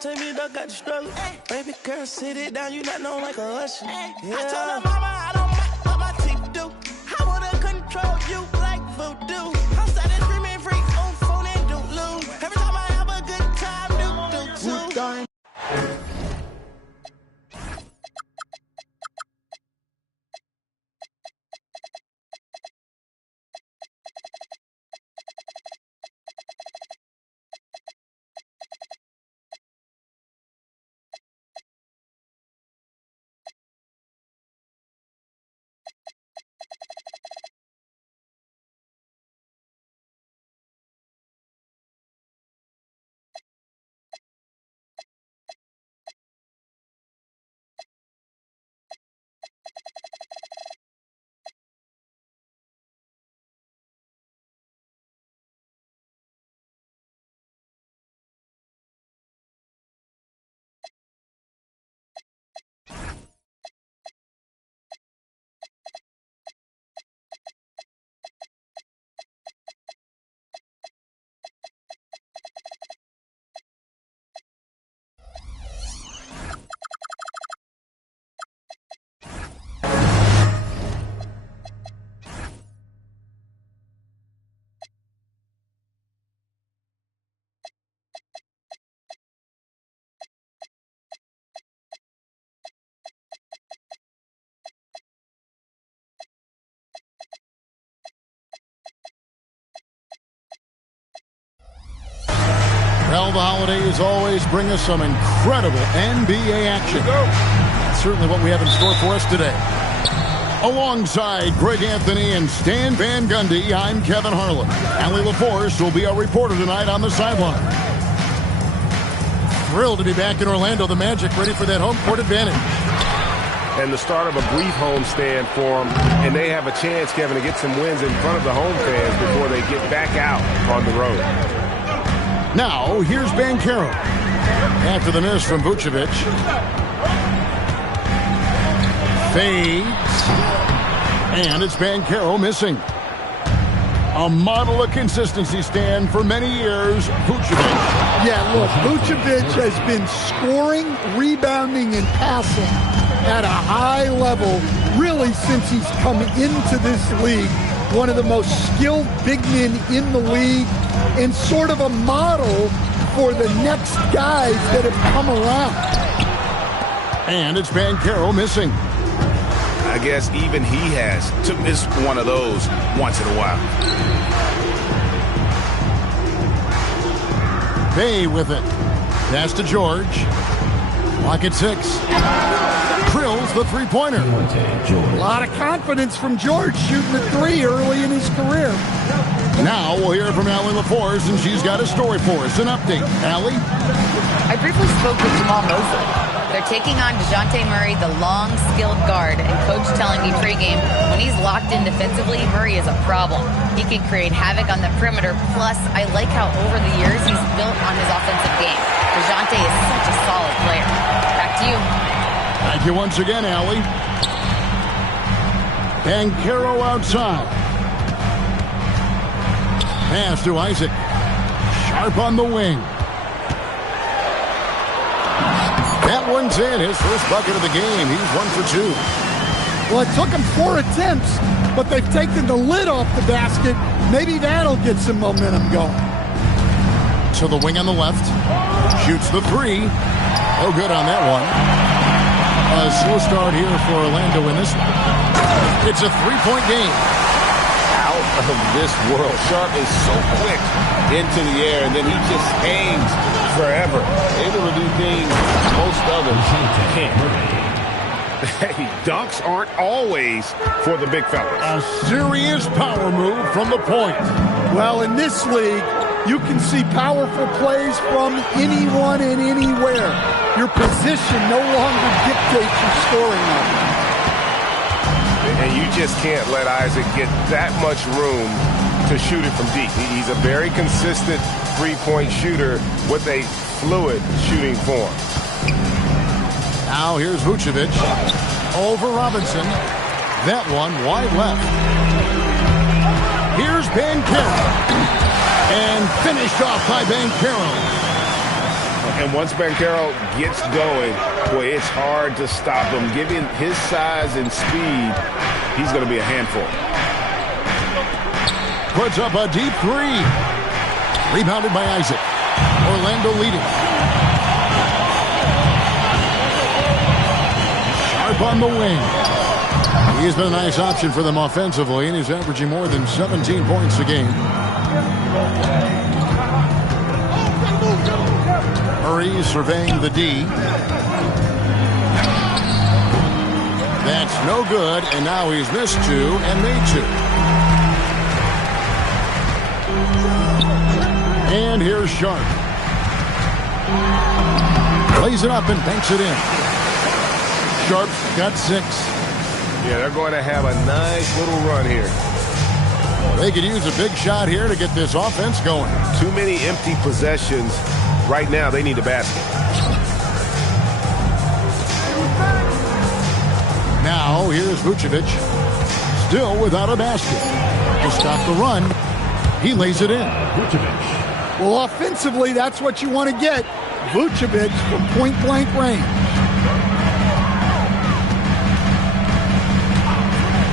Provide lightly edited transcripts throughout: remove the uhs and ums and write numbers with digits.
tell me dog got the struggle. Baby girl, sit it down, you not known like a usher. I told her mama I don't mind what my teeth do. I wanna control you like voodoo. I'm starting screaming freak on phone and do-loo. Every time I have a good time, do-do-too. Well, the holidays always bring us some incredible NBA action. That's certainly what we have in store for us today. Alongside Greg Anthony and Stan Van Gundy, I'm Kevin Harlan. Allie LaForce will be our reporter tonight on the sideline. Thrilled to be back in Orlando. The Magic ready for that home court advantage. And the start of a brief homestand for them, and they have a chance, Kevin, to get some wins in front of the home fans before they get back out on the road. Now, here's Banchero. After the miss from Vucevic. Fades. And it's Banchero missing. A model of consistency, Stan, for many years, Vucevic. Yeah, look, Vucevic has been scoring, rebounding, and passing at a high level really since he's come into this league. One of the most skilled big men in the league and sort of a model for the next guys that have come around. And it's Banchero missing. I guess even he has to miss one of those once in a while. Bay with it. Pass to George. Clock at 6. Drills the three-pointer. A lot of confidence from George shooting the three early in his career. Now we'll hear from Allie LaForce, and she's got a story for us. An update. Allie? I briefly spoke with Jamal Mosley. They're taking on DeJounte Murray, the long, skilled guard, and coach telling me pregame, when he's locked in defensively, Murray is a problem. He can create havoc on the perimeter, plus I like how over the years he's built on his offensive game. DeJounte is such a solid player. Back to you. Thank you once again, Allie. Banchero outside. Pass to Isaac. Sharp on the wing. That one's in. His first bucket of the game. He's 1 for 2. Well, it took him 4 attempts, but they've taken the lid off the basket. Maybe that'll get some momentum going. To the wing on the left. Shoots the three. Oh, good on that one. A slow start here for Orlando in this one. It's a three-point game. Out of this world. Sharp is so quick into the air, and then he just hangs forever. Able to do things most others can't. Hey, dunks aren't always for the big fellas. A serious power move from the point. Well, in this league, you can see powerful plays from anyone and anywhere. Your position no longer dictates your scoring level. And you just can't let Isaac get that much room to shoot it from deep. He's a very consistent three-point shooter with a fluid shooting form. Now here's Vucevic over Robinson. That one wide left. Here's Banchero. And finished off by Banchero. And once Banchero gets going, boy, it's hard to stop him. Given his size and speed, he's going to be a handful. Puts up a deep three. Rebounded by Isaac. Orlando leading. Sharp on the wing. He's been a nice option for them offensively, and he's averaging more than 17 points a game. Murray surveying the D. That's no good, and now he's missed two and made two. And here's Sharp. Plays it up and banks it in. Sharp's got 6. Yeah, they're going to have a nice little run here. They could use a big shot here to get this offense going. Too many empty possessions. Right now, they need a basket. Now, here's Vucevic. Still without a basket. To stop the run, he lays it in. Vucevic. Well, offensively, that's what you want to get. Vucevic from point-blank range.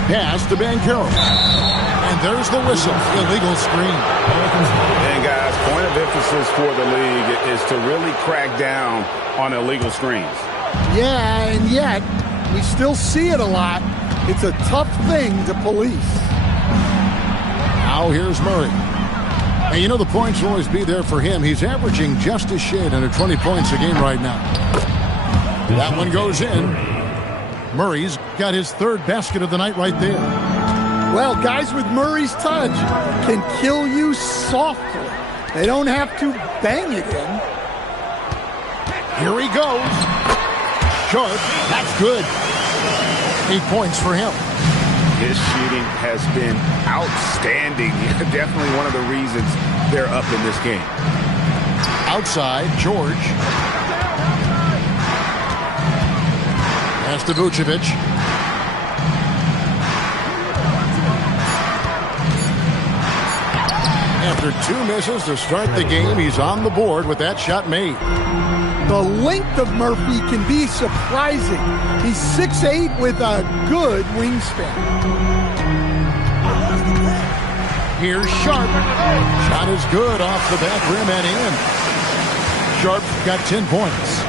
Pass to Banchero. And there's the whistle. Illegal screen. And guys, point of emphasis for the league is to really crack down on illegal screens. Yeah, and yet, we still see it a lot. It's a tough thing to police. Now here's Murray. And you know the points will always be there for him. He's averaging just a shade under 20 points a game right now. That one goes in. Murray's got his 3rd basket of the night right there. Well, guys with Murray's touch can kill you softly. They don't have to bang it in. Here he goes. Sharp. That's good. 8 points for him. His shooting has been outstanding. Definitely one of the reasons they're up in this game. Outside, George. Pass to Vucevic. After 2 misses to start the game, he's on the board with that shot made. The length of Murphy can be surprising. He's 6'8" with a good wingspan. Here's Sharp. Shot is good off the back rim and in. Sharp got 10 points.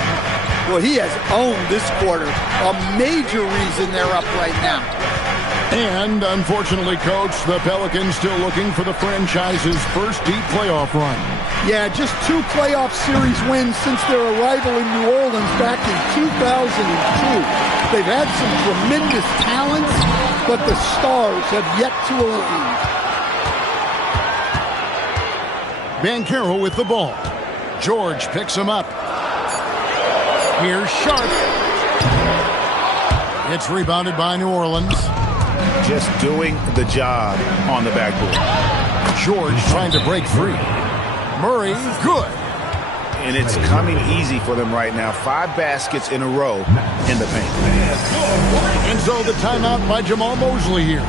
Well, he has owned this quarter. A major reason they're up right now. And, unfortunately, Coach, the Pelicans still looking for the franchise's first deep playoff run. Yeah, just 2 playoff series wins since their arrival in New Orleans back in 2002. They've had some tremendous talents, but the stars have yet to align. Banchero with the ball. George picks him up. Here's Sharp. It's rebounded by New Orleans. Just doing the job on the backboard. George trying to break free. Murray, good. And it's coming easy for them right now. 5 baskets in a row in the paint. And so the timeout by Jamal Mosley here.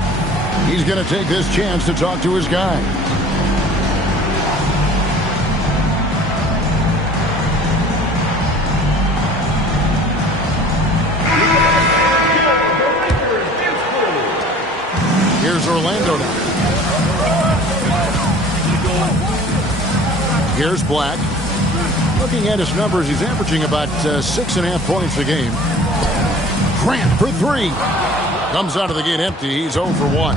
He's going to take this chance to talk to his guy. Here's Orlando now. Here's Black. Looking at his numbers, he's averaging about 6.5 points a game. Grant for 3. Comes out of the gate empty. He's 0 for 1.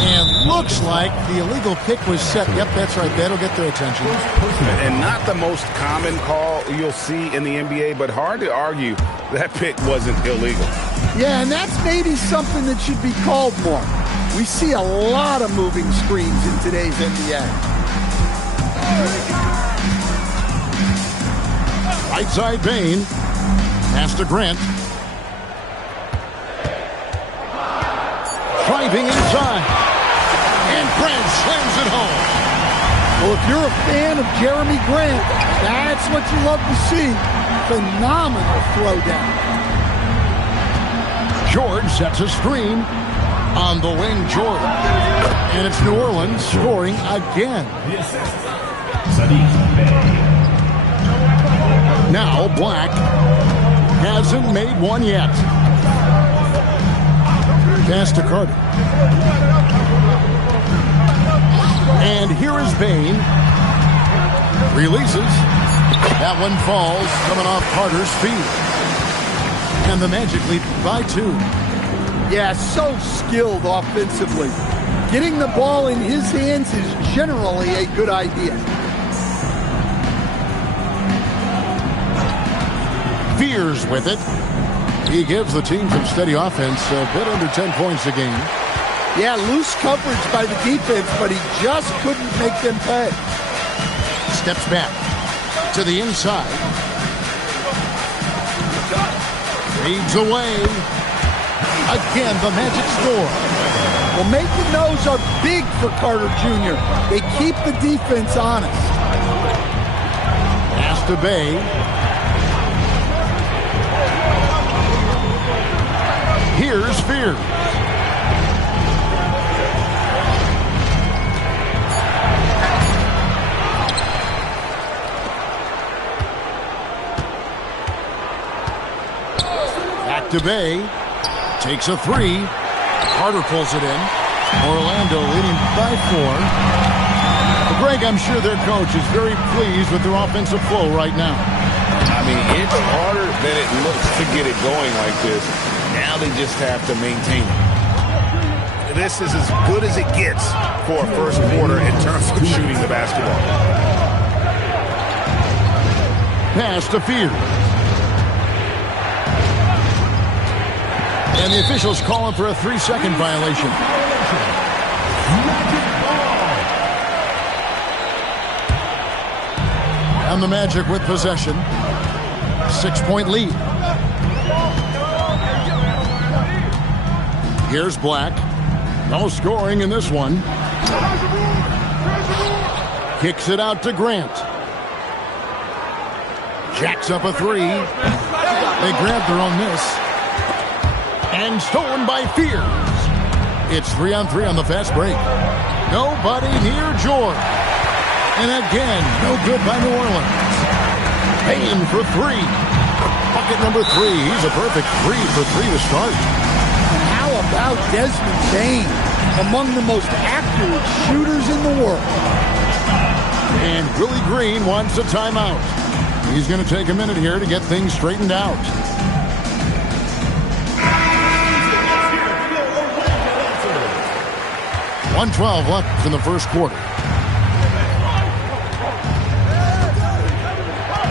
And looks like the illegal pick was set. Yep, that's right. That'll get their attention. And not the most common call you'll see in the NBA, but hard to argue that pick wasn't illegal. Yeah, and that's maybe something that should be called more. We see a lot of moving screens in today's NBA. Right side Bain. Pass to Grant. Driving inside. And Grant slams it home. Well, if you're a fan of Jeremy Grant, that's what you love to see. Phenomenal throwdown. George sets a screen. On the wing, George. And it's New Orleans scoring again. Now Black hasn't made one yet. Pass to Carter. And here is Bain. Releases. That one falls, coming off Carter's feet. And the Magic lead by 2. Yeah, so skilled offensively. Getting the ball in his hands is generally a good idea. Fears with it. He gives the team some steady offense, a bit under 10 points a game. Yeah, loose coverage by the defense, but he just couldn't make them pay. Steps back to the inside. Fades away. Again, the Magic score. Well, making those are big for Carter Jr. They keep the defense honest. Pass to Bay. Here's Fears. Back to Bay. Takes a 3. Carter pulls it in. Orlando leading by 4. But Greg, I'm sure their coach is very pleased with their offensive flow right now. I mean, it's harder than it looks to get it going like this. Now they just have to maintain it. This is as good as it gets for a first quarter in terms of shooting the basketball. Pass to Fears. And the officials calling for a 3-second violation. And the Magic with possession. 6-point lead. Here's Black. No scoring in this one. Kicks it out to Grant. Jacks up a 3. They grab their own miss. And stolen by Fears. It's 3-on-3 on the fast break. Nobody near George. And again, no good by New Orleans. Payne for 3. Bucket number 3. He's a perfect 3 for 3 to start. And how about Desmond Bain, among the most accurate shooters in the world? And Willie Green wants a timeout. He's going to take a minute here to get things straightened out. 1:12 left in the first quarter.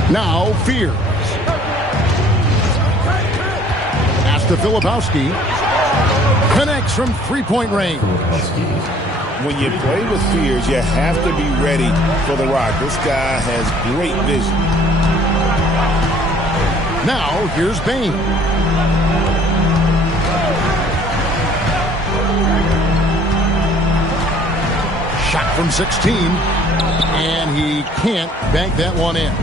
Now Fears. Pass to Filipowski. Connects from 3-point range. When you play with Fears, you have to be ready for the rock. This guy has great vision. Now here's Bain. Shot from 16, and he can't bank that one in.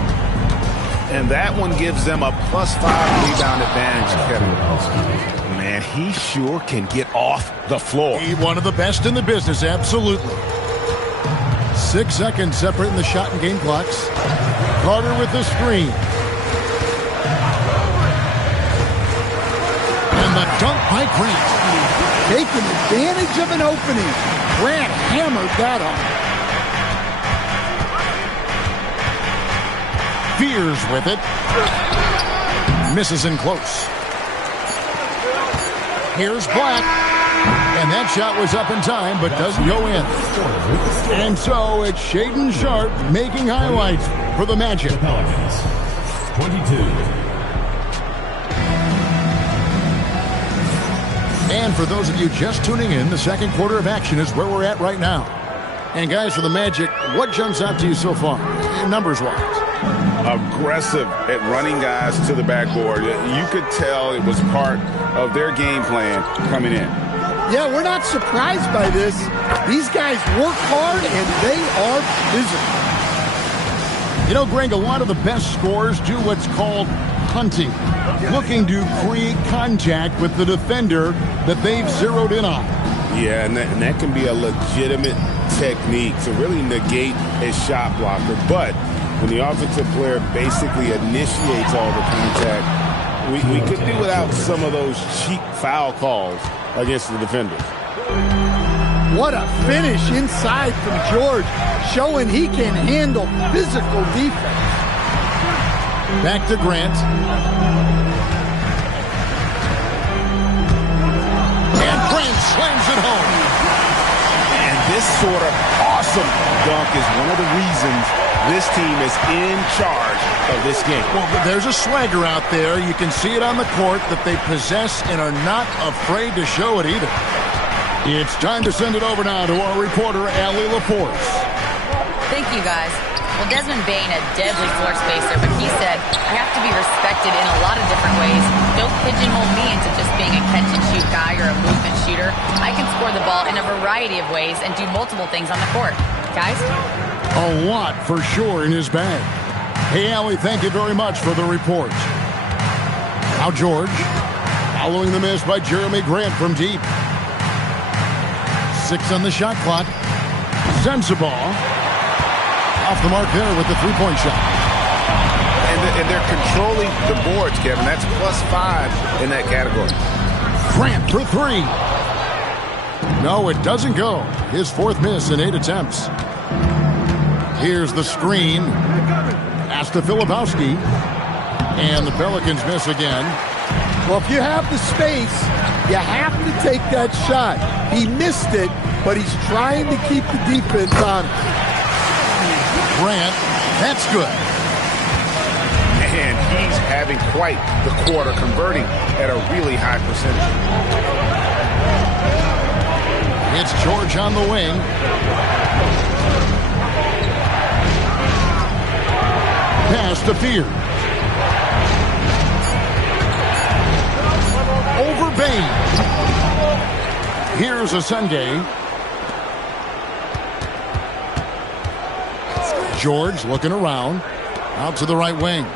And that one gives them a +5 rebound advantage, Kevin. Man, he sure can get off the floor. He's one of the best in the business, absolutely. 6 seconds separating the shot and game clocks. Carter with the screen. And the dunk by Grant. Taking advantage of an opening. Grant hammered that on. Fears with it. Misses in close. Here's Black. And that shot was up in time, but doesn't go in. And so it's Shaedon Sharpe making highlights for the Magic. 22. And for those of you just tuning in, the second quarter of action is where we're at right now. And guys, for the Magic, what jumps out to you so far, numbers-wise? Aggressive at running guys to the backboard. You could tell it was part of their game plan coming in. Yeah, we're not surprised by this. These guys work hard, and they are physical. You know, Greg, a lot of the best scorers do what's called hunting, looking to create contact with the defender that they've zeroed in on. Yeah, and that can be a legitimate technique to really negate his shot blocker. But when the offensive player basically initiates all the contact, we could do without some of those cheap foul calls against the defenders. What a finish inside from George, showing he can handle physical defense. Back to Grant. And Grant slams it home. And this sort of awesome dunk is one of the reasons this team is in charge of this game. Well, there's a swagger out there. You can see it on the court that they possess and are not afraid to show it either. It's time to send it over now to our reporter, Allie LaForce. Thank you, guys. Well, Desmond Bain, a deadly floor spacer, but he said, I have to be respected in a lot of different ways. Don't pigeonhole me into just being a catch-and-shoot guy or a movement shooter. I can score the ball in a variety of ways and do multiple things on the court. Guys? A lot for sure in his bag. Hey, Allie, thank you very much for the report. Now George, following the miss by Jeremy Grant from deep. 6 on the shot clock. Sends the ball. Off the mark there with the three-point shot. And they're controlling the boards, Kevin. That's +5 in that category. Grant for 3. No, it doesn't go. His 4th miss in 8 attempts. Here's the screen. Pass to Filipowski. And the Pelicans miss again. Well, if you have the space, you have to take that shot. He missed it, but he's trying to keep the defense on. Grant, that's good. And he's having quite the quarter, converting at a really high percentage. It's George on the wing. Pass to Fear. Over Bain. Here's a Sunday. George looking around. Out to the right wing.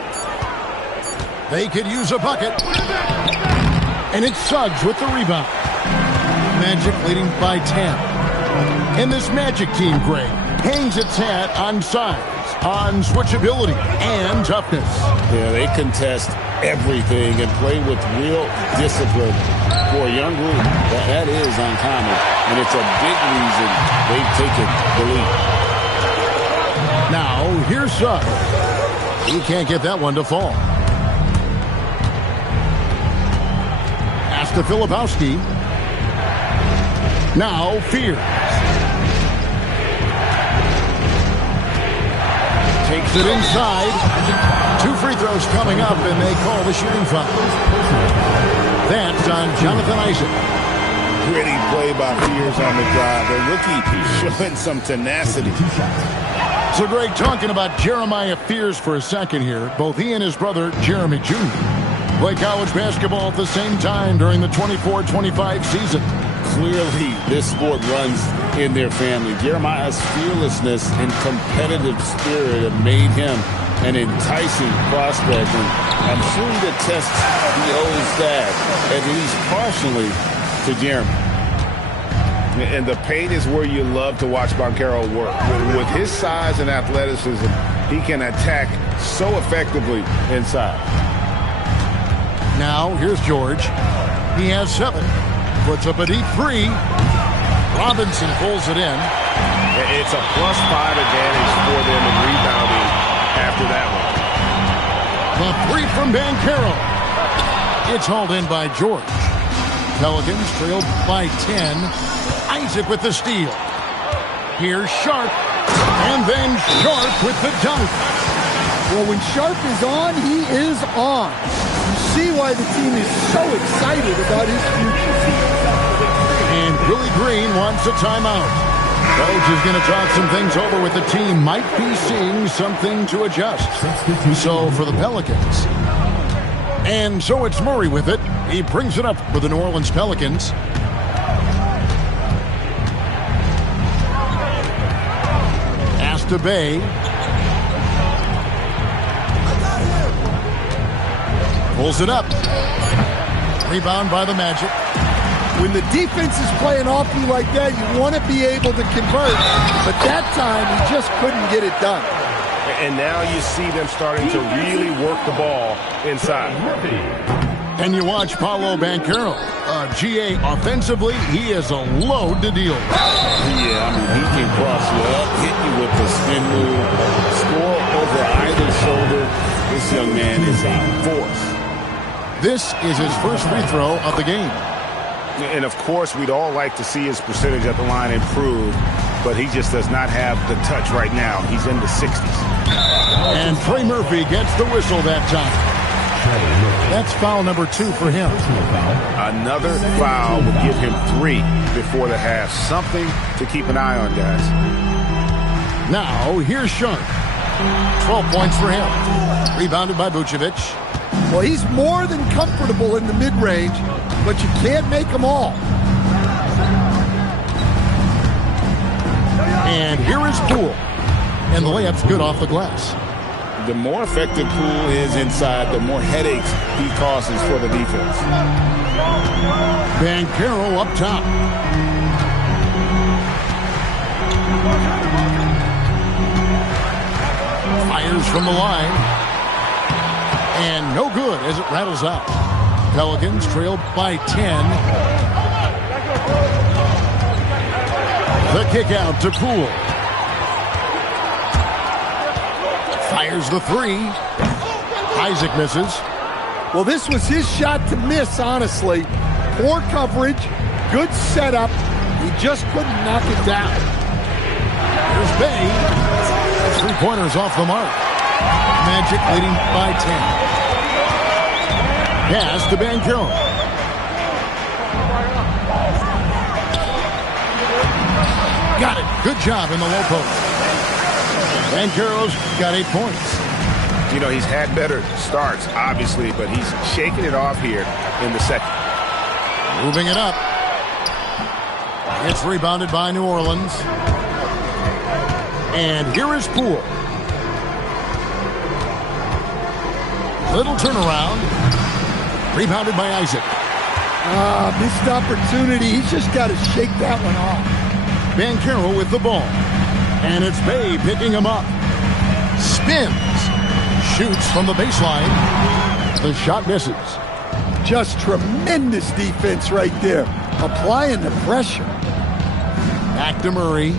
They could use a bucket. And it's Suggs with the rebound. Magic leading by 10. And this Magic team, Greg, hangs its hat on size, on switchability, and toughness. Yeah, they contest everything and play with real discipline. For a young group, that is uncommon. And it's a big reason they've taken the lead. Now, here's Suggs. He can't get that one to fall. Pass to Filipowski. Now, Fear. Takes it inside. 2 free throws coming up, and they call the shooting foul. That's on Jonathan Isaac. Pretty play by Fears on the drive. The rookie showing some tenacity. So, Greg, talking about Jeremiah Fears for a second here. Both he and his brother, Jeremy Jr., play college basketball at the same time during the 24-25 season. Clearly, this sport runs in their family. Jeremiah's fearlessness and competitive spirit have made him an enticing prospect, and I'm sure the test he owes that, at least partially, to Jeremy. And the paint is where you love to watch Banchero work. With his size and athleticism, he can attack so effectively inside. Now, here's George. He has 7. Puts up a deep 3. Robinson pulls it in. It's a +5 advantage for them in rebounding after that one. The 3 from Banchero. It's hauled in by George. Pelicans trailed by 10. Isaac with the steal. Here's Sharp. And then Sharp with the dunk. Well, when Sharp is on, he is on. You see why the team is so excited about his future. And Willie Green wants a timeout. Coach is going to talk some things over with the team. Might be seeing something to adjust. So for the Pelicans. And so it's Murray with it. He brings it up for the New Orleans Pelicans. To Bay. Pulls it up. Rebound by the Magic. When the defense is playing off you like that, you want to be able to convert. But that time, he just couldn't get it done. And now you see them starting to really work the ball inside. And you watch Paolo Banchero. GA, offensively, he is a load to deal with. Yeah, I mean, he can cross you up, hit you with the spin move, score over either shoulder. This young man is a force. This is his first free throw of the game. And, of course, we'd all like to see his percentage at the line improve, but he just does not have the touch right now. He's in the 60s. And Trey Murphy gets the whistle that time. That's foul number 2 for him. Another foul will give him 3 before the half. Something to keep an eye on, guys. Now, here's Sharp. 12 points for him. Rebounded by Vucevic. Well, he's more than comfortable in the mid-range, but you can't make them all. And here is Poole. And the layup's good off the glass. The more effective Poole is inside, the more headaches he causes for the defense. Banchero up top. Fires from the line. And no good as it rattles out. Pelicans trail by 10. The kick out to Poole. Fires the 3. Isaac misses. Well, this was his shot to miss, honestly. Poor coverage, good setup. He just couldn't knock it down. Here's Bay. That's 3-pointers off the mark. Magic leading by 10. Pass to Banchero. Got it. Good job in the low post. Banchero's got 8 points. You know, he's had better starts, obviously, but he's shaking it off here in the second. Moving it up. It's rebounded by New Orleans. And here is Poole. Little turnaround. Rebounded by Isaac. Missed opportunity. He's just got to shake that one off. Banchero with the ball. And it's Bay picking him up. Spins. Shoots from the baseline. The shot misses. Just tremendous defense right there. Applying the pressure. Back to Murray.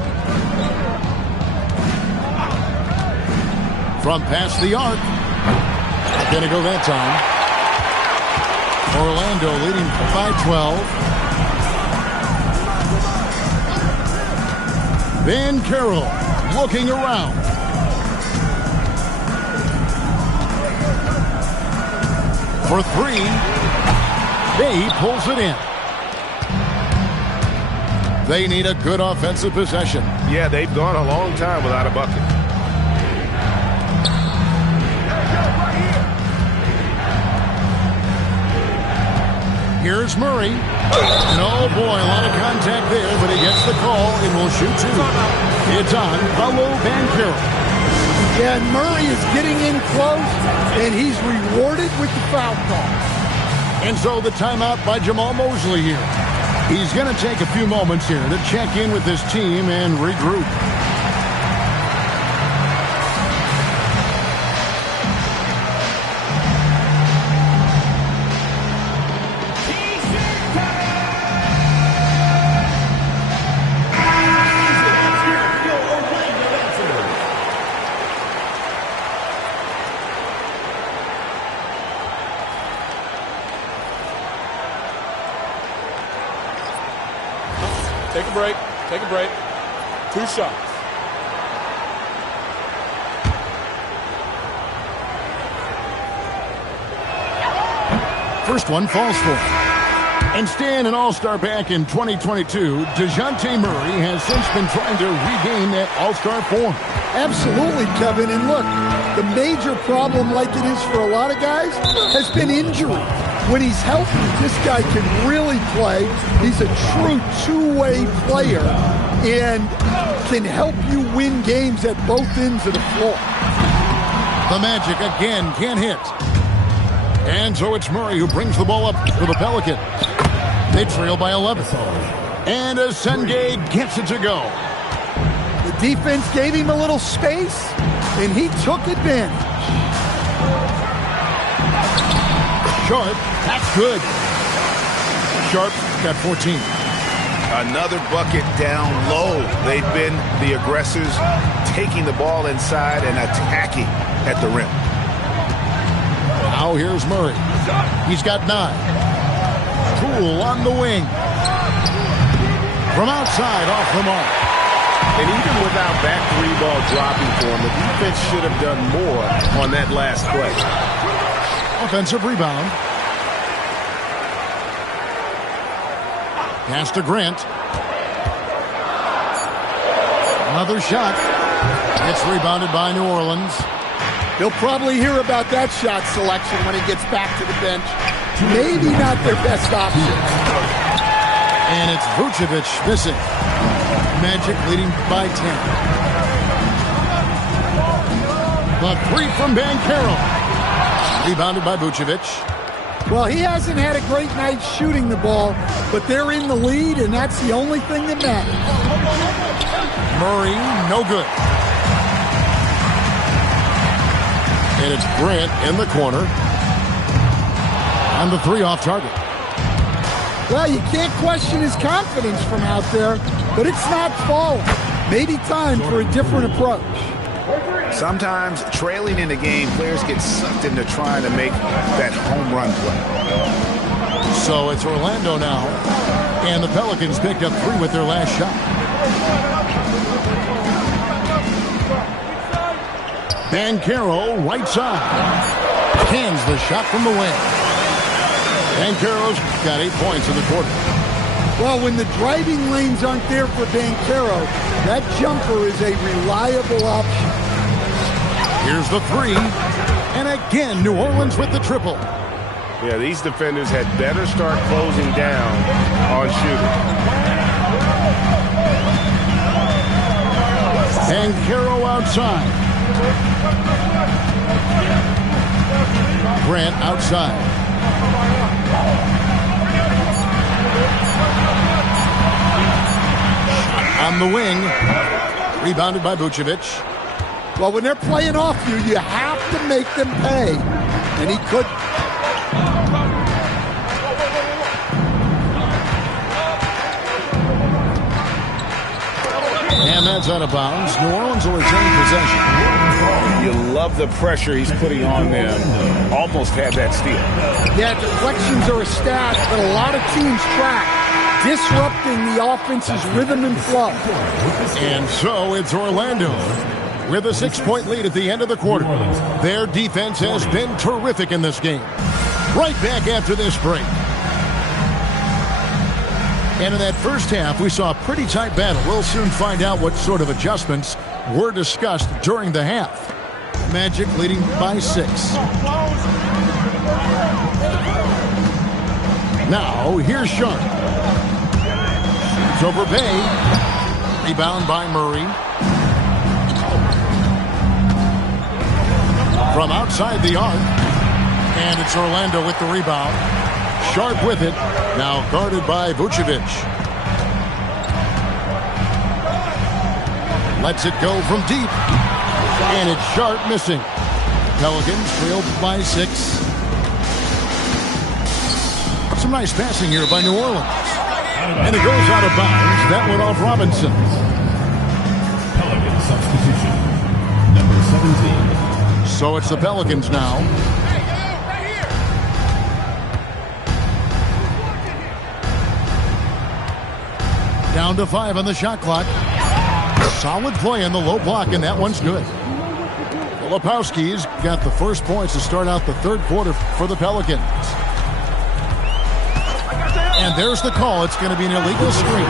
From past the arc. Not going to go that time. Orlando leading by 12. Banchero looking around. For 3. Bay pulls it in. They need a good offensive possession. Yeah, they've gone a long time without a bucket. Here's Murray. And oh boy, a lot of contact there, but he gets the call and will shoot 2. It's on Paolo Banchero. Yeah, and Murray is getting in close, and he's rewarded with the foul call. And so the timeout by Jamal Mosley here. He's going to take a few moments here to check in with his team and regroup. Take a break. Take a break. 2 shots. First one falls for him. And staying an all-star back in 2022, DeJounte Murray has since been trying to regain that all-star form. Absolutely, Kevin. And look, the major problem, like it is for a lot of guys, has been injury. When he's healthy, this guy can really play. He's a true two-way player and can help you win games at both ends of the floor. The Magic again can't hit. And so it's Murray who brings the ball up for the Pelicans. They trail by 11. And Ascengade gets it to go. The defense gave him a little space, and he took advantage. Sharp, that's good. Sharp got 14. Another bucket down low. They've been the aggressors, taking the ball inside and attacking at the rim. Now here's Murray. He's got 9. Poole on the wing. From outside, off the mark. And even without that 3-ball dropping for him, the defense should have done more on that last play. Offensive rebound. Pass to Grant. Another shot. It's rebounded by New Orleans. He'll probably hear about that shot selection when he gets back to the bench. Maybe not their best option. And it's Vucevic missing. Magic leading by 10. The 3 from Banchero. Rebounded by Vucevic. Well, he hasn't had a great night shooting the ball, but they're in the lead, and that's the only thing that matters. Murray, no good. And it's Grant in the corner. And the 3 off target. Well, you can't question his confidence from out there, but it's not falling. Maybe time for a different approach. Sometimes trailing in a game, players get sucked into trying to make that home run play. So it's Orlando now, and the Pelicans picked up 3 with their last shot. Banchero, right side. Hands the shot from the wing. Banchero's got 8 points in the quarter. Well, when the driving lanes aren't there for Banchero, that jumper is a reliable option. Here's the 3. And again, New Orleans with the triple. Yeah, these defenders had better start closing down on shooting. Banchero outside. Grant outside. On the wing. Rebounded by Vucevic. Well, when they're playing off you, you have to make them pay. And he could. And that's out of bounds. New Orleans will retain possession. You love the pressure he's putting on them. Almost had that steal. Yeah, deflections are a stat that a lot of teams track, disrupting the offense's rhythm and flow. And so it's Orlando with a 6-point lead at the end of the quarter. Their defense has been terrific in this game. Right back after this break. And in that first half, we saw a pretty tight battle. We'll soon find out what sort of adjustments were discussed during the half. Magic leading by 6. Now, here's Sharp. It's over Bay. Rebound by Murray. From outside the arc. And it's Orlando with the rebound. Sharp with it. Now guarded by Vucevic. Lets it go from deep. And it's Sharp missing. Pelicans trailed by 6. Some nice passing here by New Orleans. And it goes out of bounds. That went off Robinson. Pelican substitution. Number 17. So it's the Pelicans now. Down to 5 on the shot clock. Solid play in the low block, and that one's good. Filipowski's got the first points to start out the third quarter for the Pelicans. And there's the call. It's going to be an illegal screen.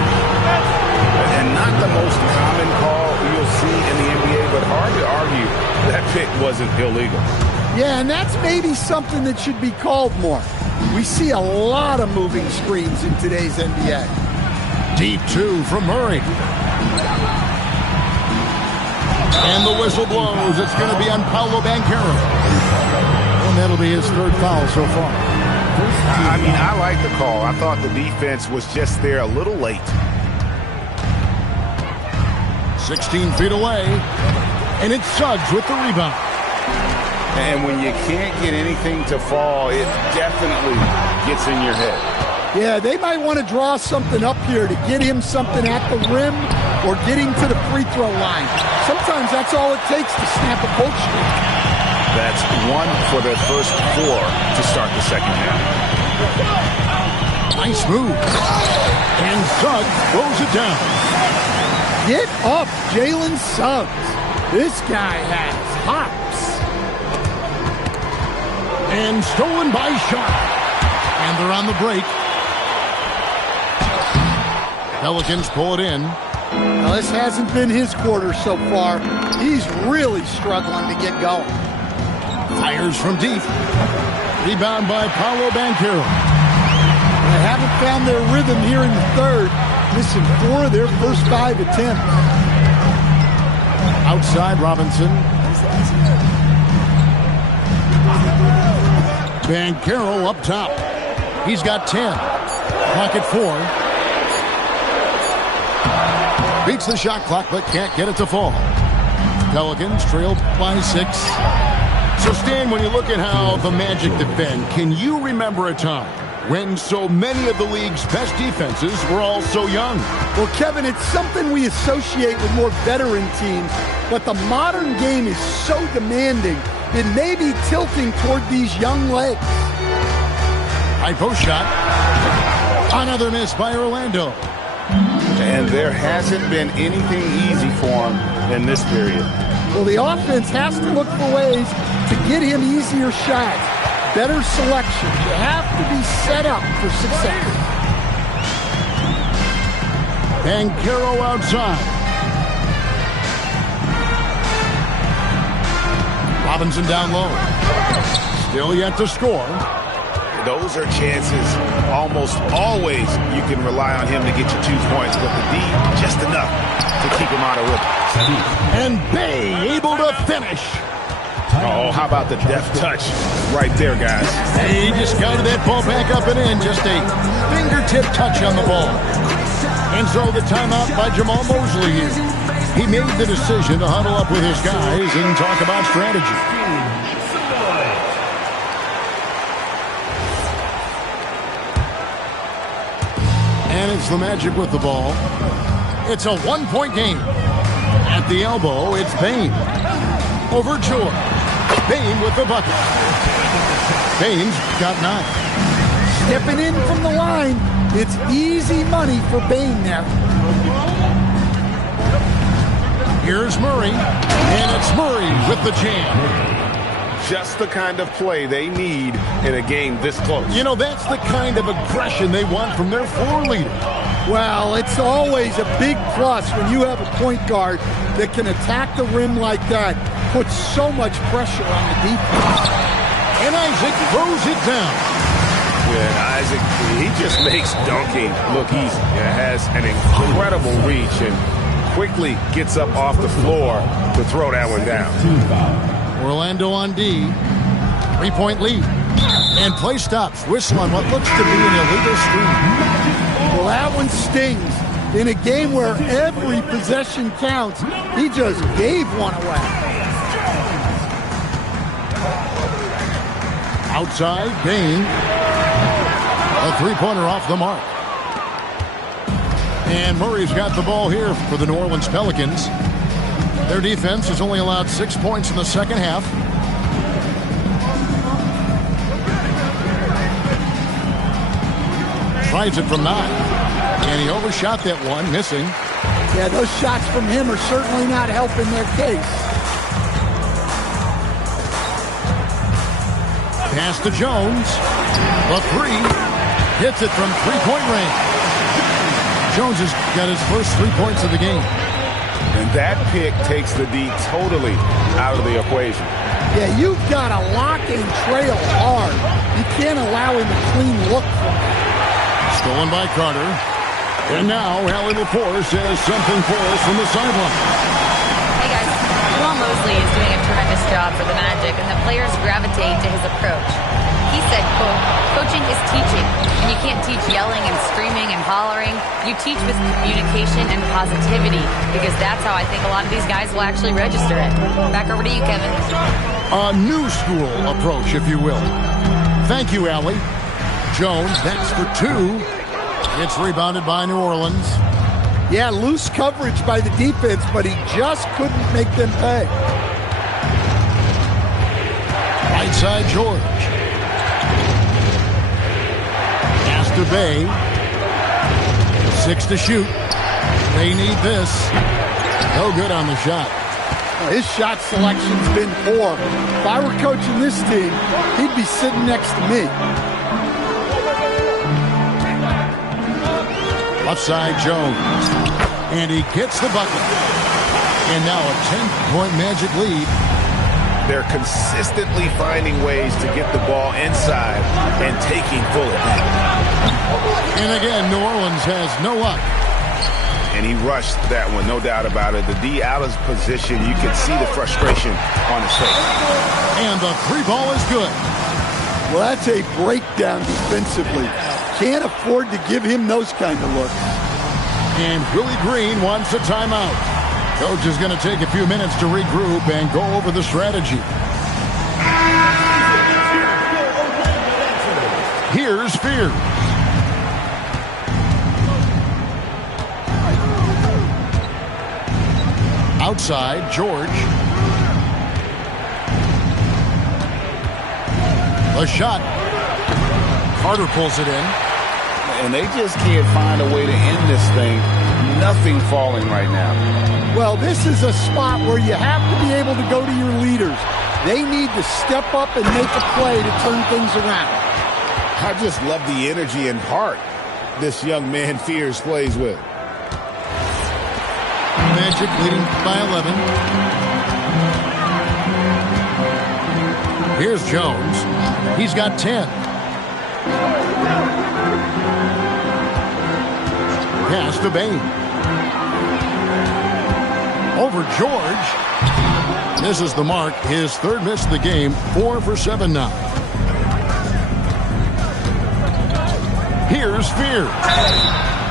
And not the most common call you'll see in the NBA, but hard to argue that pick wasn't illegal. Yeah, and that's maybe something that should be called more. We see a lot of moving screens in today's NBA. Deep 2 from Murray. And the whistle blows. It's going to be on Paolo Banchero. And that'll be his third foul so far. I mean, I like the call. I thought the defense was just there a little late. 16 feet away, and it's Suggs with the rebound. And when you can't get anything to fall, it definitely gets in your head. Yeah, they might want to draw something up here to get him something at the rim or get him to the free throw line. Sometimes that's all it takes to snap a cold streak. That's one for their first 4 to start the second half. Nice move. And Suggs throws it down. Get up, Jalen Suggs. This guy has hops. And stolen by Shot. And they're on the break. Pelicans pull it in. Now, this hasn't been his quarter so far. He's really struggling to get going. Fires from deep. Rebound by Paolo Banchero. They haven't found their rhythm here in the third, missing 4 of their first 5 attempts. Outside Robinson. Banchero up top. He's got 10. Clock at 4. Beats the shot clock, but can't get it to fall. Pelicans trailed by 6. So, Stan, when you look at how the Magic defend, can you remember a time when so many of the league's best defenses were all so young? Well, Kevin, it's something we associate with more veteran teams, but the modern game is so demanding, it may be tilting toward these young legs. High post shot. Another miss by Orlando. And there hasn't been anything easy for him in this period. Well, the offense has to look for ways to get him easier shots, better selection. You have to be set up for success. Banchero outside. Robinson down low. Still yet to score. Those are chances almost always you can rely on him to get you 2 points, but the D just enough to keep him out of rhythm. And Bay able to finish. Oh, how about the deft touch right there, guys? He just guided that ball back up and in. Just a fingertip touch on the ball. And so the timeout by Jamal Mosley here. He made the decision to huddle up with his guys and talk about strategy. And it's the Magic with the ball. It's a 1-point game. At the elbow, it's Bane. Over George. Bane with the bucket. Bane's got 9. Stepping in from the line, it's easy money for Bane there. Here's Murray, and it's Murray with the jam. Just the kind of play they need in a game this close. You know, that's the kind of aggression they want from their floor leader. Well, it's always a big plus when you have a point guard that can attack the rim like that, puts so much pressure on the defense. And Isaac throws it down. Yeah, Isaac, he just makes dunking look easy. It has an incredible reach and quickly gets up off the floor to throw that one down. Orlando on D. 3-point lead. And play stops. Whistle on what looks to be an illegal screen. Well, that one stings. In a game where every possession counts, he just gave one away. Outside, Bane. A 3-pointer off the mark. And Murray's got the ball here for the New Orleans Pelicans. Their defense has only allowed 6 points in the second half. Tries it from 9. And he overshot that one, missing. Yeah, those shots from him are certainly not helping their case. Pass to Jones. A 3. Hits it from 3-point range. Jones has got his first 3 points of the game. And that pick takes the D totally out of the equation. Yeah, you've got to lock and trail hard. You can't allow him a clean look from it. Stolen by Carter. And now Allie LaForce says something for us from the sideline. Hey, guys. Jamal Mosley is doing a tremendous job for the Magic, and the players gravitate to his approach. He said, quote, "Coaching is teaching, and you can't teach yelling and screaming and hollering. You teach with communication and positivity, because that's how I think a lot of these guys will actually register it." Back over to you, Kevin. A new school approach, if you will. Thank you, Allie. Jones, that's for two. It's rebounded by New Orleans. Yeah, loose coverage by the defense, but he just couldn't make them pay. Right side, George. Pass to Bay. 6 to shoot. They need this. No good on the shot. His shot selection's been poor. If I were coaching this team, he'd be sitting next to me. Left side, Jones. And he gets the bucket. And now a 10-point Magic lead. They're consistently finding ways to get the ball inside and taking full advantage. And again, New Orleans has no luck. And he rushed that one, no doubt about it. The D out of position, you can see the frustration on his face. And the three ball is good. Well, that's a breakdown defensively. Can't afford to give him those kind of looks. And Willie Green wants a timeout. Coach is going to take a few minutes to regroup and go over the strategy. Here's Fears. Outside, George. A shot. Carter pulls it in. And they just can't find a way to end this thing. Nothing falling right now. Well, this is a spot where you have to be able to go to your leaders. They need to step up and make a play to turn things around. I just love the energy and heart this young man Fears plays with. Magic leading by 11. Here's Jones. He's got 10. Pass to Bain. Over George. Misses the mark. His third miss of the game. 4 for 7 now. Here's Fears.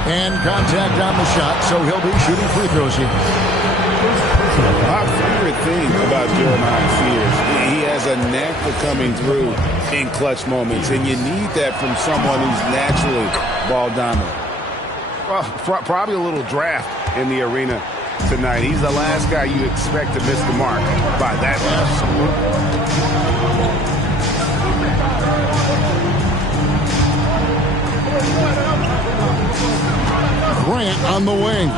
And contact on the shot, so he'll be shooting free throws here. My favorite thing about Jeremiah Fears, he has a knack for coming through in clutch moments, and you need that from someone who's naturally ball dominant. Well, probably a little draft in the arena tonight. He's the last guy you expect to miss the mark by that much. Grant on the wing.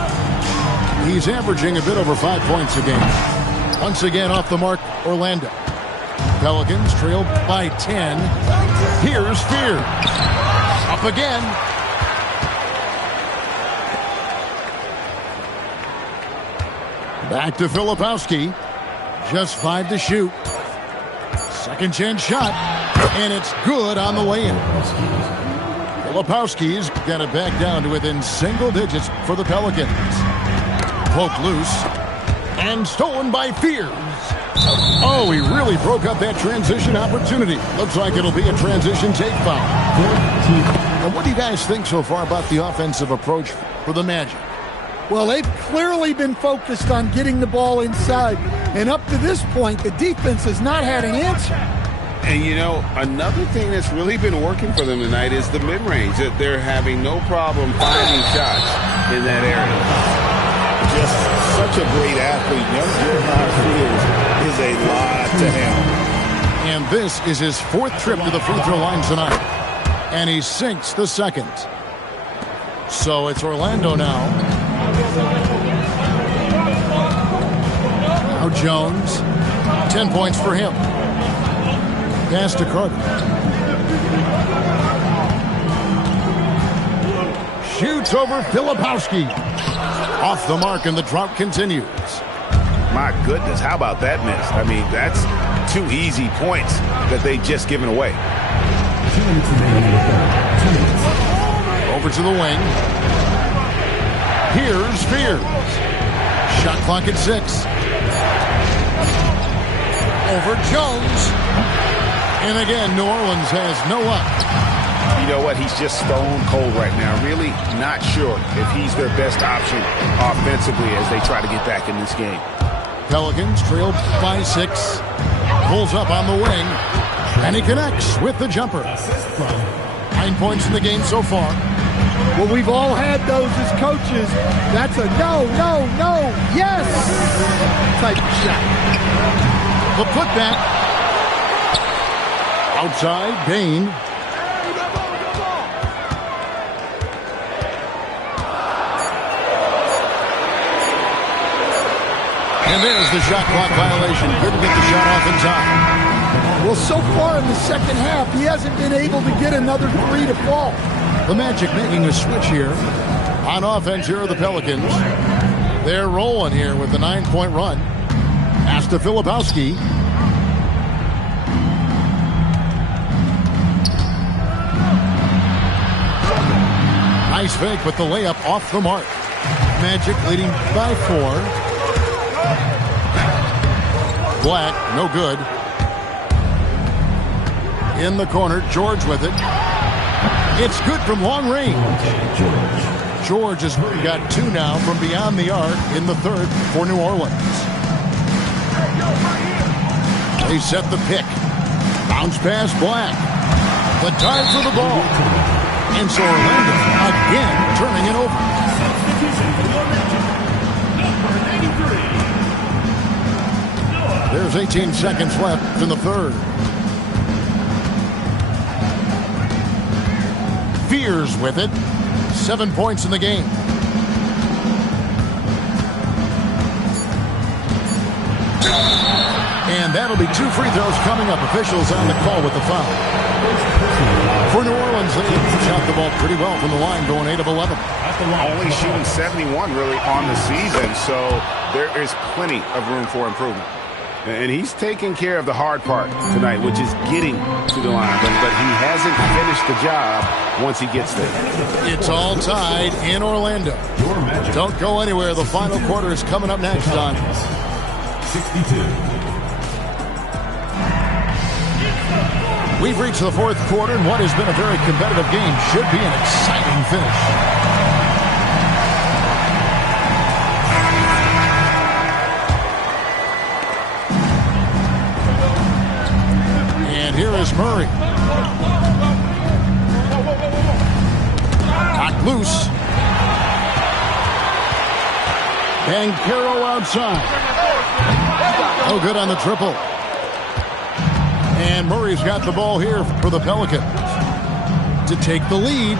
He's averaging a bit over 5 points a game. Once again off the mark, Orlando. Pelicans trailed by 10. Here's Fears. Up again. Back to Filipowski. Just 5 to shoot. Second chance shot. And it's good on the way in. Filipowski's got it back down to within single digits for the Pelicans. Poked loose. And stolen by Fears. Oh, he really broke up that transition opportunity. Looks like it'll be a transition take foul. And what do you guys think so far about the offensive approach for the Magic? Well, they've clearly been focused on getting the ball inside. And up to this point, the defense has not had an answer. And, you know, another thing that's really been working for them tonight is the mid-range. That they're having no problem finding shots in that area. Just such a great athlete. Young Jeremiah Fears is a lot to handle. And this is his 4th trip to the free throw line tonight. And he sinks the second. So it's Orlando now. Now Jones. 10 points for him. Pass to Carter. Shoots over Filipowski. Off the mark, and the drought continues. My goodness, how about that miss? I mean, that's 2 easy points that they just given away. 2 minutes remaining in the third. 2 minutes. Over to the wing. Here's Fears. Shot clock at 6. over Jones. And again, New Orleans has no up. You know what? He's just stone cold right now. Really not sure if he's their best option offensively as they try to get back in this game. Pelicans trailed by 6. Pulls up on the wing. And he connects with the jumper. 9 points in the game so far. Well, we've all had those as coaches. That's a no, no, no, yes type of shot. The putback. Outside, Bain. And there's the shot clock violation. Couldn't get the shot off in time. Well, so far in the second half, he hasn't been able to get another 3 to fall. The Magic making a switch here. On offense, here are the Pelicans. They're rolling here with the 9-point run. Pass to Filipowski. Nice fake, but the layup off the mark. Magic leading by 4. Black, no good. In the corner, George with it. It's good from long range. George has got 2 now from beyond the arc in the third for New Orleans. They set the pick. Bounce pass, Black. The dive for the ball. And so Orlando again turning it over. There's 18 seconds left in the third. Fears with it. 7 points in the game. And that'll be 2 free throws coming up. Officials on the call with the foul. For New Orleans, they shot the ball pretty well from the line, going 8 of 11. Only shooting 71 really on the season, so there is plenty of room for improvement. And he's taking care of the hard part tonight, which is getting to the line. But he hasn't finished the job once he gets there. It's all tied in Orlando. Don't go anywhere. The final quarter is coming up next on 62. We've reached the fourth quarter, and what has been a very competitive game should be an exciting finish. Here is Murray. Knocked loose. Banchero outside. No good on the triple. And Murray's got the ball here for the Pelicans to take the lead.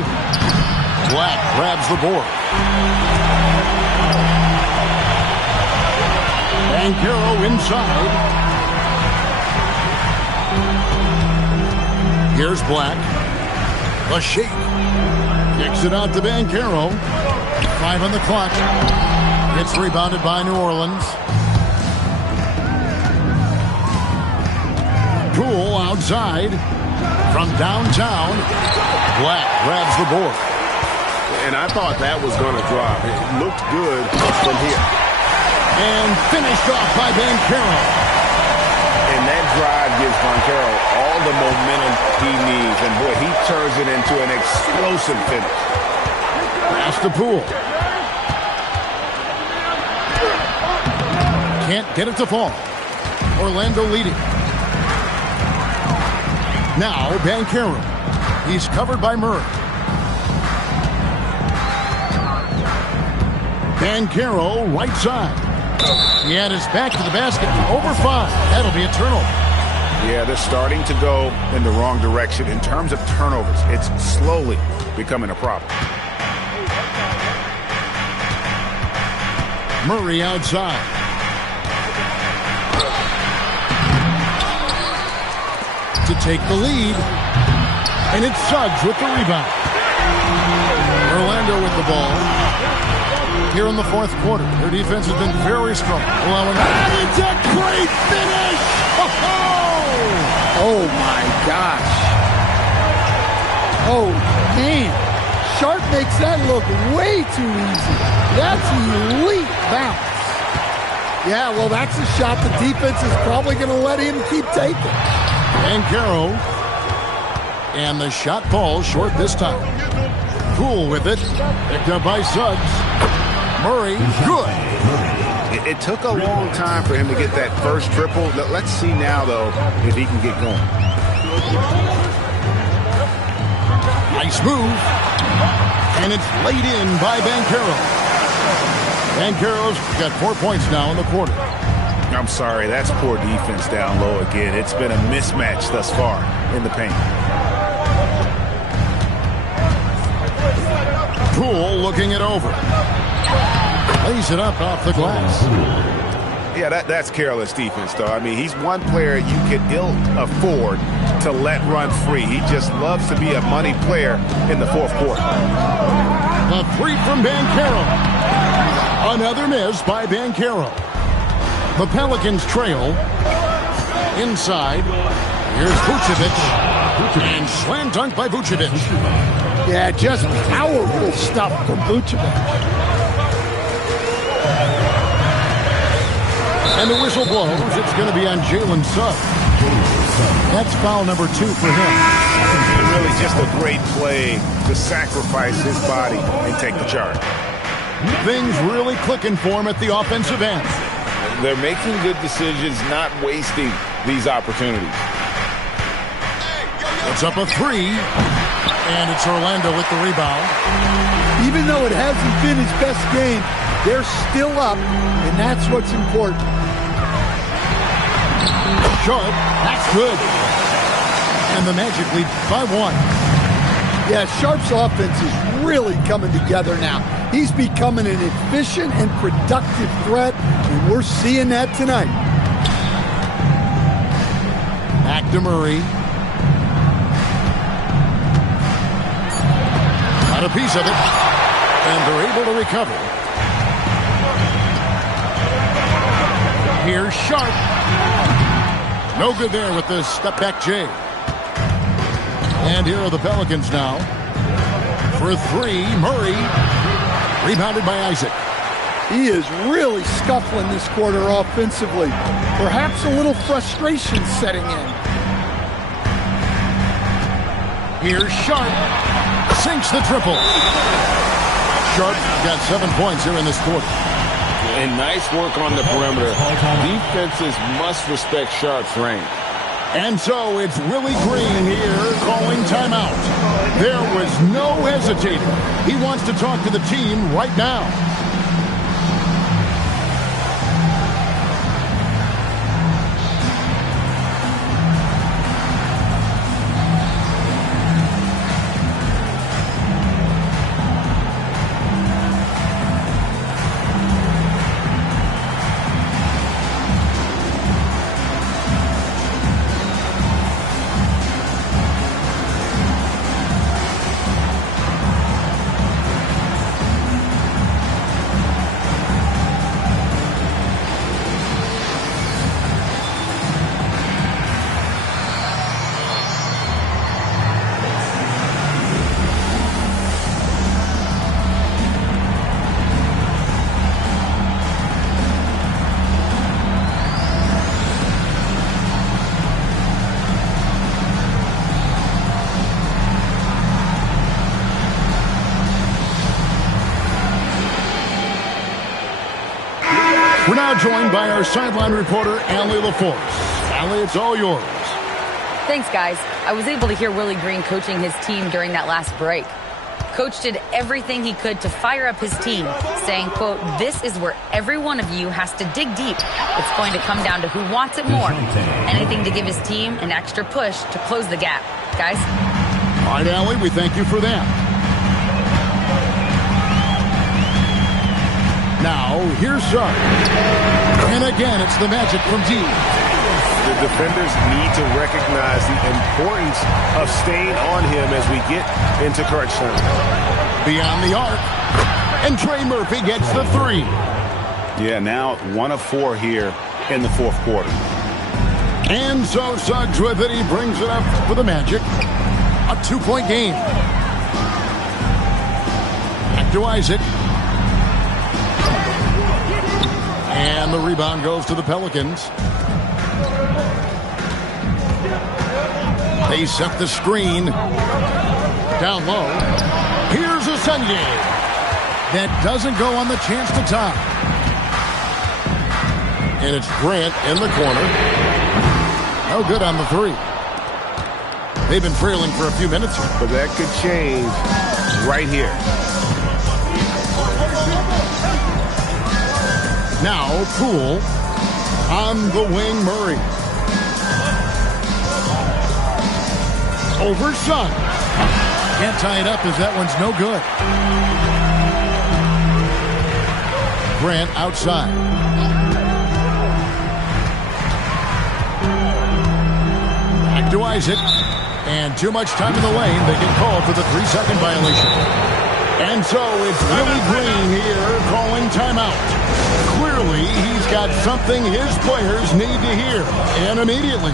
Black grabs the board. Banchero inside. Here's Black. A shake. Kicks it out to Banchero. 5 on the clock. It's rebounded by New Orleans. Poole outside. From downtown. Black grabs the board. And I thought that was going to drop. It looked good from here. And finished off by Banchero. And that drive gives Banchero all the momentum he needs. And, boy, he turns it into an explosive finish. Pass to Poole. Can't get it to fall. Orlando leading. Now Banchero. He's covered by Murray. Banchero right side. He had his back to the basket. Over 5. That'll be a turnover. Yeah, they're starting to go in the wrong direction. In terms of turnovers, it's slowly becoming a problem. Murray outside. To take the lead. And it's Suggs with the rebound. Orlando with the ball. Here in the fourth quarter, their defense has been very strong. And it's a great finish! Oh my gosh. Oh man. Sharp makes that look way too easy. That's elite bounce. Yeah, well, that's a shot the defense is probably going to let him keep taking. Banchero. And the shot falls short this time. Poole with it. Picked up by Suggs. Murray, good. It took a long time for him to get that first triple. Let's see now, though, if he can get going. Nice move. And it's laid in by Banchero. Banchero's got 4 points now in the quarter. I'm sorry, that's poor defense down low again. It's been a mismatch thus far in the paint. Poole looking it over. Lays it up off the glass. Yeah, that's careless defense, though. I mean, he's one player you could ill afford to let run free. He just loves to be a money player in the fourth quarter. A three from Banchero. Another miss by Banchero. The Pelicans trail. Inside. Here's Vucevic. And slam dunk by Vucevic. Yeah, just powerful stuff from Vucevic. And the whistle blows. It's going to be on Jalen Suggs. That's foul number 2 for him. And really just a great play to sacrifice his body and take the charge. Things really clicking for him at the offensive end. They're making good decisions, not wasting these opportunities. It's up a 3. And it's Orlando with the rebound. Even though it hasn't been his best game, they're still up, and that's what's important. Sharp, that's good. And the Magic lead by 1. Yeah, Sharp's offense is really coming together now. He's becoming an efficient and productive threat, and we're seeing that tonight. Back to Murray. Got a piece of it, and they're able to recover. Here's Sharp. No good there with the step-back J. And here are the Pelicans now. For 3, Murray. Rebounded by Isaac. He is really scuffling this quarter offensively. Perhaps a little frustration setting in. Here's Sharp. Sinks the triple. Sharp got 7 points here in this quarter. And nice work on the perimeter. Defenses must respect Sharp's range. And so it's Willie Green here calling timeout. There was no hesitating. He wants to talk to the team right now. We're now joined by our sideline reporter, Allie LaForce. Allie, it's all yours. Thanks, guys. I was able to hear Willie Green coaching his team during that last break. Coach did everything he could to fire up his team, saying, quote, "This is where every one of you has to dig deep. It's going to come down to who wants it more. Anything to give his team an extra push to close the gap." Guys? All right, Allie, we thank you for that. Now, here's Suggs. And again, it's the Magic from deep. The defenders need to recognize the importance of staying on him as we get into crunch time. Beyond the arc. And Trey Murphy gets the 3. Yeah, now 1 of 4 here in the fourth quarter. And so Suggs with it. He brings it up for the Magic. A 2-point game. Back to Isaac. And the rebound goes to the Pelicans. They set the screen. Down low. Here's a Sunday. That doesn't go on the chance to tie. And it's Grant in the corner. No good on the three. They've been trailing for a few minutes here. But that could change right here. Now, Poole on the wing, Murray. Over Sun. Can't tie it up as that one's no good. Grant outside. Back to Isaac. And too much time in the lane. They get called for the 3-second violation. And so it's Willie Green here calling timeout. Clearly, he's got something his players need to hear. And immediately.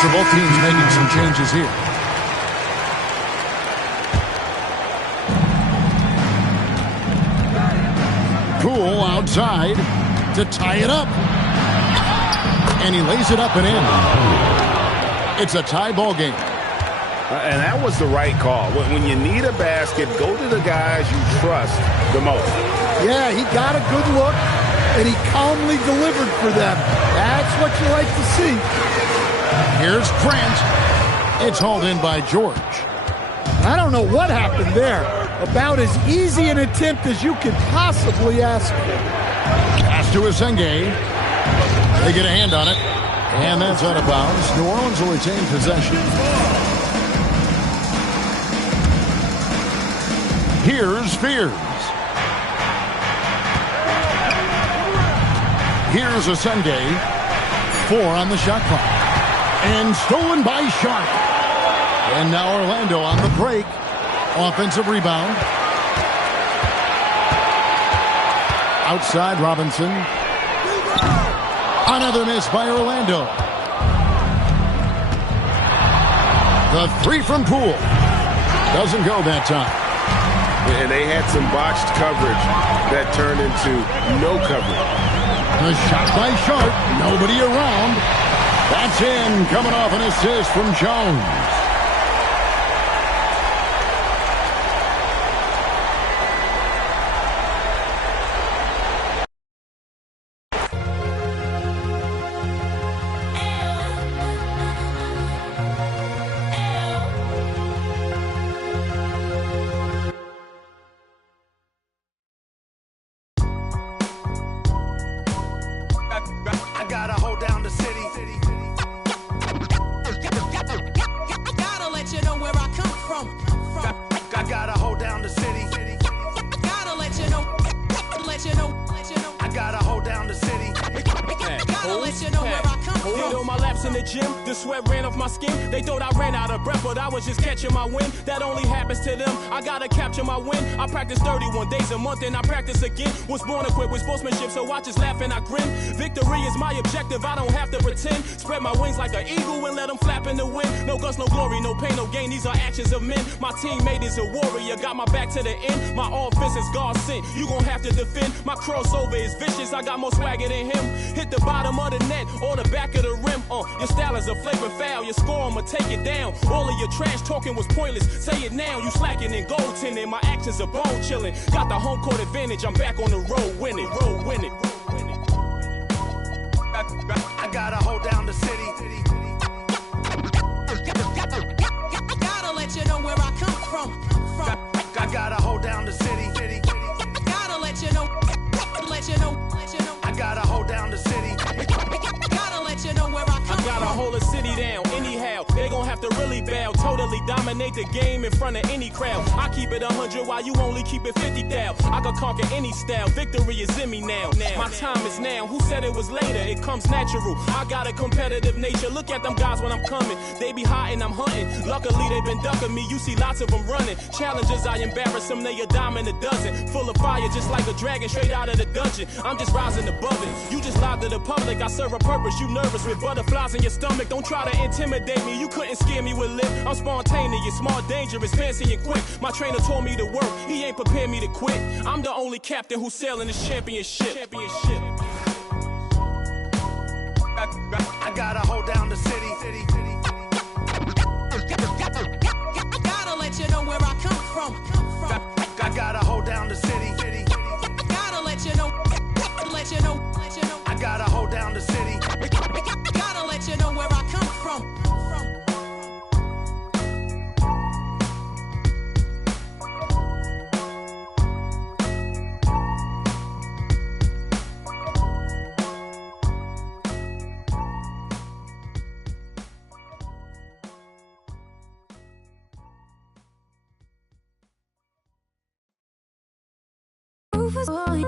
So both teams making some changes here. Poole outside to tie it up. And he lays it up and in. It's a tie ball game. And that was the right call. When you need a basket, go to the guys you trust the most. Yeah, he got a good look, and he calmly delivered for them. That's what you like to see. Here's Grant. It's hauled in by George. I don't know what happened there. About as easy an attempt as you could possibly ask for. Pass to Asenge. They get a hand on it. And that's out of bounds. New Orleans will retain possession. Here's Fears. Here's Asenge. 4 on the shot clock. And stolen by Sharp. And now Orlando on the break. Offensive rebound. Outside Robinson. Another miss by Orlando. The 3 from Poole. Doesn't go that time. And they had some botched coverage that turned into no coverage. The shot by Sharp. Nobody around. That's in, coming off an assist from Jones. I gotta hold down the city. Gotta let you know where I come from. I gotta hold down the city. Gotta let you know. I gotta hold down the city. Gotta let you know where I come from. Did all my laps in the gym, the sweat ran off my skin. They thought I ran out of breath, but I was just catching my wind. That only happens to them. I gotta capture my win. I practice 31 days a month and I practice again. Was born equipped with sportsmanship, so I just laugh and I grin. Victory is my objective, I don't have to pretend. Spread my wings like an eagle and let them flap in the wind. No guts, no glory, no pain, no gain. These are actions of men. My teammate is a warrior, got my back to the end. My offense is God sent. You gon' have to defend. My crossover is vicious, I got more swagger than him. Hit the bottom of the net or the back of the rim. Your style is a flavor foul. Your score, I'ma take it down. All of your trash talking was pointless. Say it now. You slacking in goaltending. My actions are bone chilling. Got the home court advantage. I'm back on the road winning. I gotta hold down the city. Gotta let you know where I come from. I gotta hold down the city. Gotta let you know. I gotta hold down the city. Gotta let you know where I come from. I gotta hold a city down anyhow. They gon' have to really bow. Totally literally dominate the game in front of any crowd. I keep it 100 while you only keep it 50 thou. I could conquer any style, victory is in me now. My time is now, who said it was later? It comes natural, I got a competitive nature. Look at them guys when I'm coming, they be hot and I'm hunting. Luckily they been ducking me, you see lots of them running. Challenges, I embarrass them, they a dime in a dozen. Full of fire, just like a dragon straight out of the dungeon. I'm just rising above it, you just lied to the public. I serve a purpose, you nervous with butterflies in your stomach. Don't try to intimidate me, you couldn't scare me with lip. I'm spontaneous, smart, dangerous, fancy and quick. My trainer told me to work, he ain't prepared me to quit. I'm the only captain who's sailing this championship. I gotta hold down the city. Gotta let you know where I come from. I gotta hold down the city. Gotta let you know. I gotta hold down the city. Gotta let you know where I come from. Rufus boy.